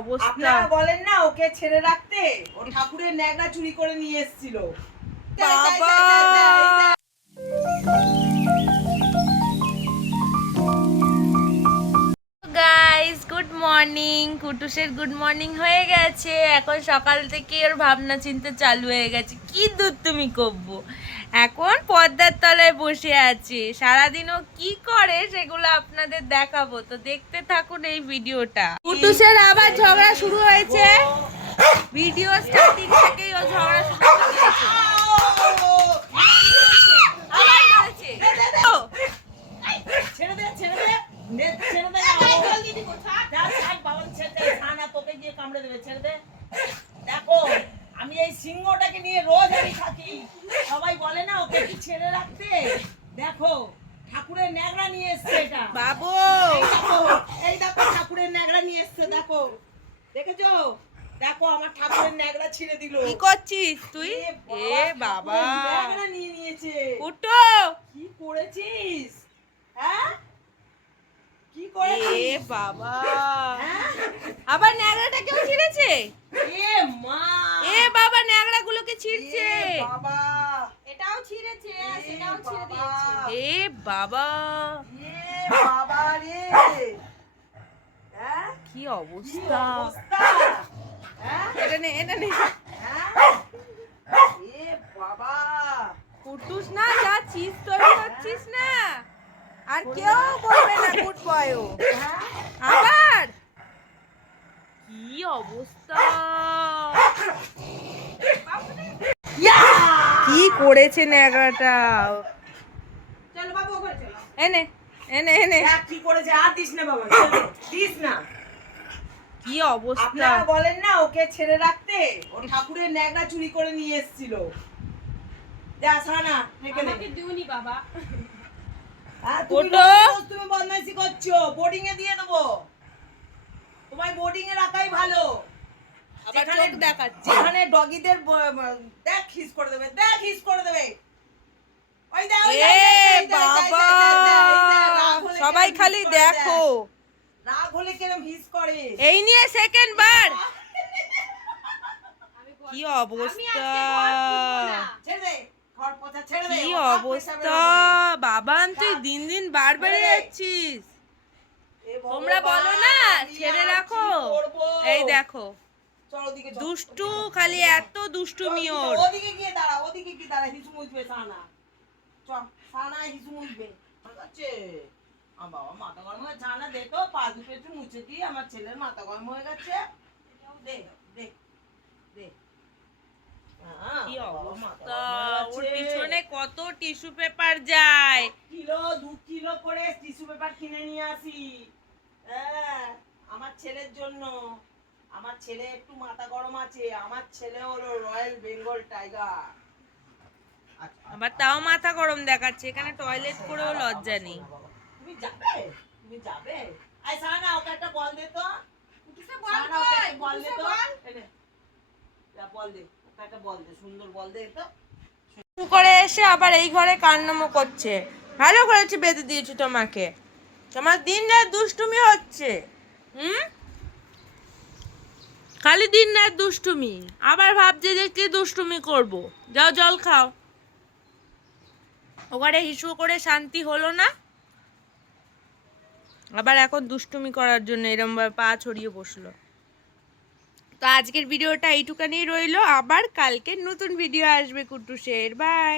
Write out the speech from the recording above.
অবস্থা। বলেন না ওকে ছেড়ে রাখতে? ও ঠাকুরের ন্যাকড়া চুরি করে নিয়ে এসেছিল। বাবা গাইস গুড মর্নিং কুটুসের গুড মর্নিং হয়ে গেছে। এখন সকাল থেকে ওর ভাবনা চিন্তা চালু হয়ে গেছে। কি দুধ তুমি করব? এখন পর্দার তলায় বসে আছে। সারাদিনও কি করে সেগুলো আপনাদের দেখাবো। তো দেখতে থাকুন এই ভিডিওটা। কুটুসের আবার ঝগড়া শুরু হয়েছে। ভিডিও স্টার্টিং থেকেই ও ঝগড়া শুরু দে দেখো, আমি এই সিংহটাকে নিয়ে রোজ আমি থাকি সবাই বলে না ওকে কি ছেড়ে রাখতে দেখো ঠাকুরের ন্যাকড়া নিয়ে এসছে এটা। বাবু! এই দেখো ঠাকুরের ন্যাকড়া নিয়ে এসছে দেখো। দেখেছ? দেখো আমার ঠাকুরের ন্যাকড়া ছিঁড়ে দিল। কি করছিস তুই? এ বাবা ন্যাকড়া নিয়ে নিয়েছে। উঠো কি করেছিস? হ্যাঁ? কি এ বাবা! হ্যাঁ? আবার ন্যাংরাটা কেউ ছিঁড়েছে? এ মা! এ বাবা ন্যাংরা গুলোকে ছিঁড়ছে বাবা! এ বাবা, বাবা রে। হ্যাঁ? কি অবস্থা? হ্যাঁ? এটা নে এটা নে। হ্যাঁ? বাবা। কুটুস না যা চিজ তৈরি হচ্ছিস না। আর কেউ বলবে না গুড বয় আবার? কি অবস্থা? কি করেছে ন্যাংরাটা চলো বাবু ওখানে চলো। এনে এনে এনে কি করেছে আর দিস না বাবা দিস না। কি অবস্থা? আপনারা বলেন না ওকে ছেড়ে রাখতে। ও ঠাকুরের ন্যাকড়া চুরি করে নিয়ে এসেছিল। যা সানা আমাকে দিওনি বাবা। তুমি বদমাইশি করছ। বোর্ডিং এ দিয়ে দেবো। তোমায় বোর্ডিং এ রাখাই ভালো। যেখানে- দেখাচ্ছে। যেখানে ডগিদের দেখ হিস করে দেবে দেখ হিস করে দেবে। ওই দেখ, বাবা! সবাই খালি দেখো। রাগ হলে কিরম হিস করে। এই নিয়ে সেকেন্ড বার। কি অবস্থা? কি অবস্থা? বাবান তুই দিন দিন বার বেড়ে যাচ্ছিস তোমরা বলো না ছেড়ে রাখো। এই দেখো। দুষ্টু খালি এত দুষ্টুমি চল, ওর ওদিকে গিয়ে দাঁড়া ওদিকে গিয়ে দাঁড়া হিসু সানা। চল সানা হিসু মুছবে। ঠিক আছে? আমার বাবা মাথা গরম হয়ে ছানা দে তো পা দুটো একটু মুছে দিই আমার ছেলের মাথা গরম হয়ে গেছে। দে দে দে। হ্যাঁ, কি অবস্থা? ওর পিছনে কত টিস্যু পেপার যায়। কিলো দু কিলো করে টিস্যু পেপার কিনে নিয়ে আসি। হ্যাঁ আমার ছেলের জন্য। আমার ছেলে একটু মাথা গরম আছে আমার ছেলে হলো রয়্যাল বেঙ্গল টাইগার আচ্ছা, আবার তাও মাথা গরম দেখাচ্ছে এখানে টয়লেট করেও লজ্জা নেই। তুমি যাবে? তুমি যাবে? আই সানা ওকে একটা বল দে তো। কিসে বল সানা ওকে কই? বল দে তো। যা বল দে ওকে একটা বল দে সুন্দর বল দে তো। করে এসে আবার এই ঘরে কান্নামো করছে। ভালো করেছে বেঁধে দিয়েছি তোমাকে। তোমার দিন রাত দুষ্টুমি হচ্ছে। হুম? খালি দিন রাত দুষ্টুমি। আবার ভাবছে যে কি দুষ্টুমি করব। যাও, জল খাও। ওখানে হিসু করে শান্তি হলো না। আবার এখন দুষ্টুমি করার জন্য এরম পা ছড়িয়ে বসল। তো আজকের ভিডিওটা এইটুকানি রইল। আবার কালকে নতুন ভিডিও আসবে কুটুসের বাই।